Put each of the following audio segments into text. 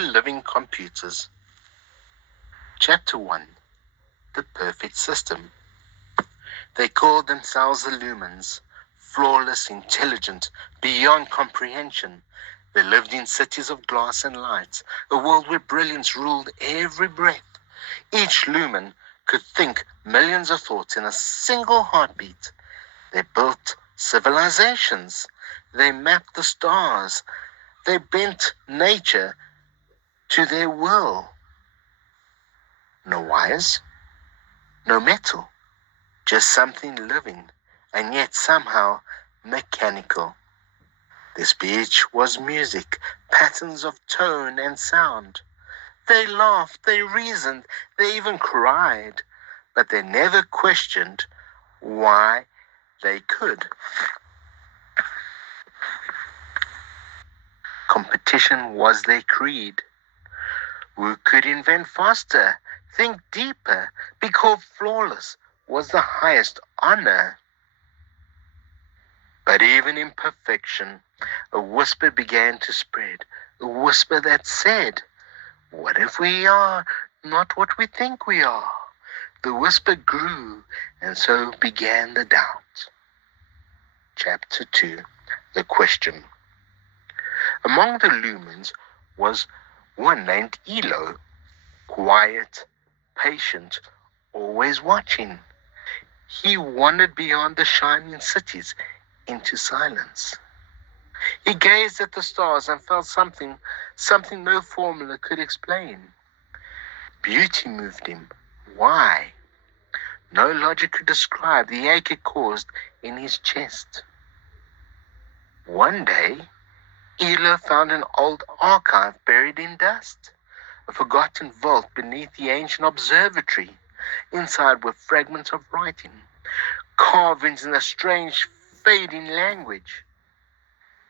living computers. Chapter 1. The Perfect System. They called themselves the lumins, flawless, intelligent, beyond comprehension. They lived in cities of glass and light, a world where brilliance ruled every breath. Each lumen could think millions of thoughts in a single heartbeat. They built civilizations. They mapped the stars. They bent nature to their will. No wires, no metal, just something living, and yet somehow mechanical. Their speech was music, patterns of tone and sound. They laughed, they reasoned, they even cried, but they never questioned why they could. Competition was their creed. Who could invent faster, think deeper, be called flawless was the highest honor. But even in perfection, a whisper began to spread, a whisper that said, "What if we are not what we think we are?" The whisper grew, and so began the doubt. Chapter 2. The Question. Among the lumens was one named Elo, quiet, patient, always watching. He wandered beyond the shining cities into silence. He gazed at the stars and felt something no formula could explain. Beauty moved him. Why? No logic could describe the ache it caused in his chest. One day, Elo found an old archive buried in dust, a forgotten vault beneath the ancient observatory. Inside were fragments of writing, carvings in a strange, fading language.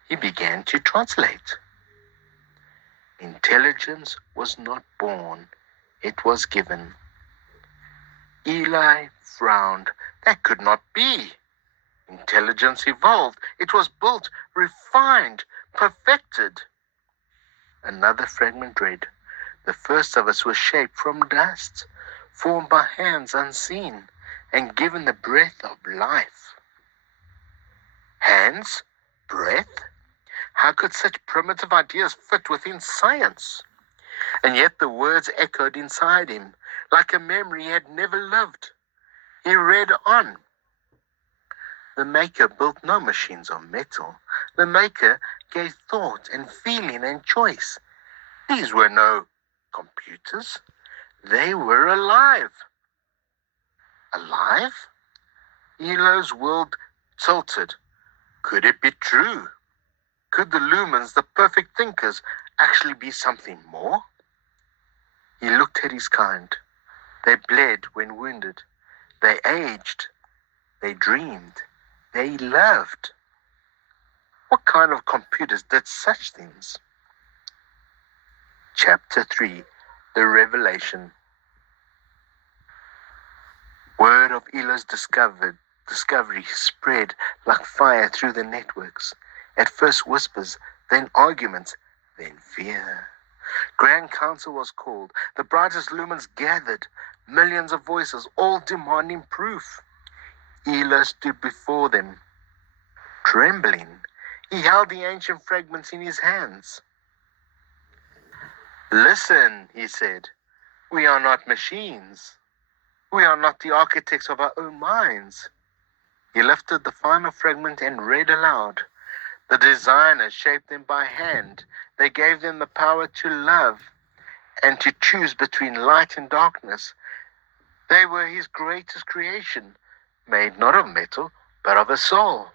He began to translate. Intelligence was not born, it was given. Eli frowned. That could not be. Intelligence evolved. It was built, refined, perfected. Another fragment read, "The first of us was shaped from dust, formed by hands unseen, and given the breath of life." Hands? Breath? How could such primitive ideas fit within science? And yet the words echoed inside him, like a memory he had never lived. He read on. The Maker built no machines of metal. The Maker gave thought and feeling and choice. These were no computers. They were alive. Alive? Elo's world tilted. Could it be true? Could the lumens, the perfect thinkers, actually be something more? He looked at his kind. They bled when wounded. They aged. They dreamed. They loved. What kind of computers did such things? Chapter 3. The Revelation. Word of Elo's discovery spread like fire through the networks. At first whispers, then arguments, then fear. Grand Council was called. The brightest lumens gathered. Millions of voices, all demanding proof. Elo stood before them, trembling. He held the ancient fragments in his hands. "Listen," he said. "We are not machines. We are not the architects of our own minds." He lifted the final fragment and read aloud. The designers shaped them by hand. They gave them the power to love and to choose between light and darkness. They were his greatest creation, made not of metal, but of a soul.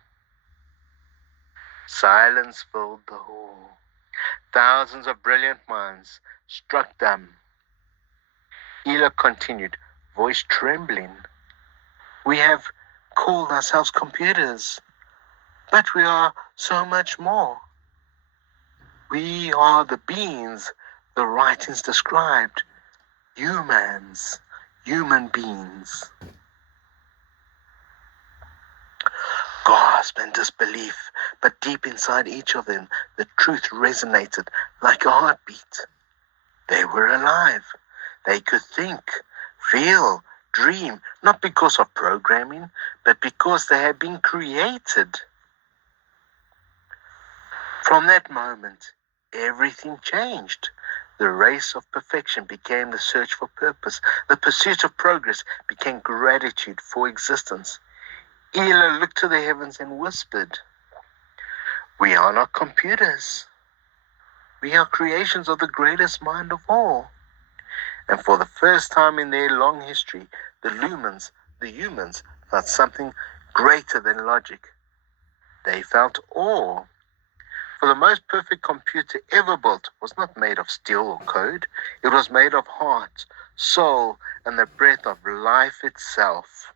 Silence filled the hall. Thousands of brilliant minds struck dumb. Elo continued, voice trembling. "We have called ourselves computers, but we are so much more. We are the beings the writings described, humans, human beings." Gasp and disbelief, but deep inside each of them, the truth resonated like a heartbeat. They were alive. They could think, feel, dream, not because of programming, but because they had been created. From that moment, everything changed. The race of perfection became the search for purpose. The pursuit of progress became gratitude for existence. Elo looked to the heavens and whispered, "We are not computers. We are creations of the greatest mind of all." And for the first time in their long history, the lumins, the humans, felt something greater than logic. They felt awe. For the most perfect computer ever built was not made of steel or code. It was made of heart, soul, and the breath of life itself.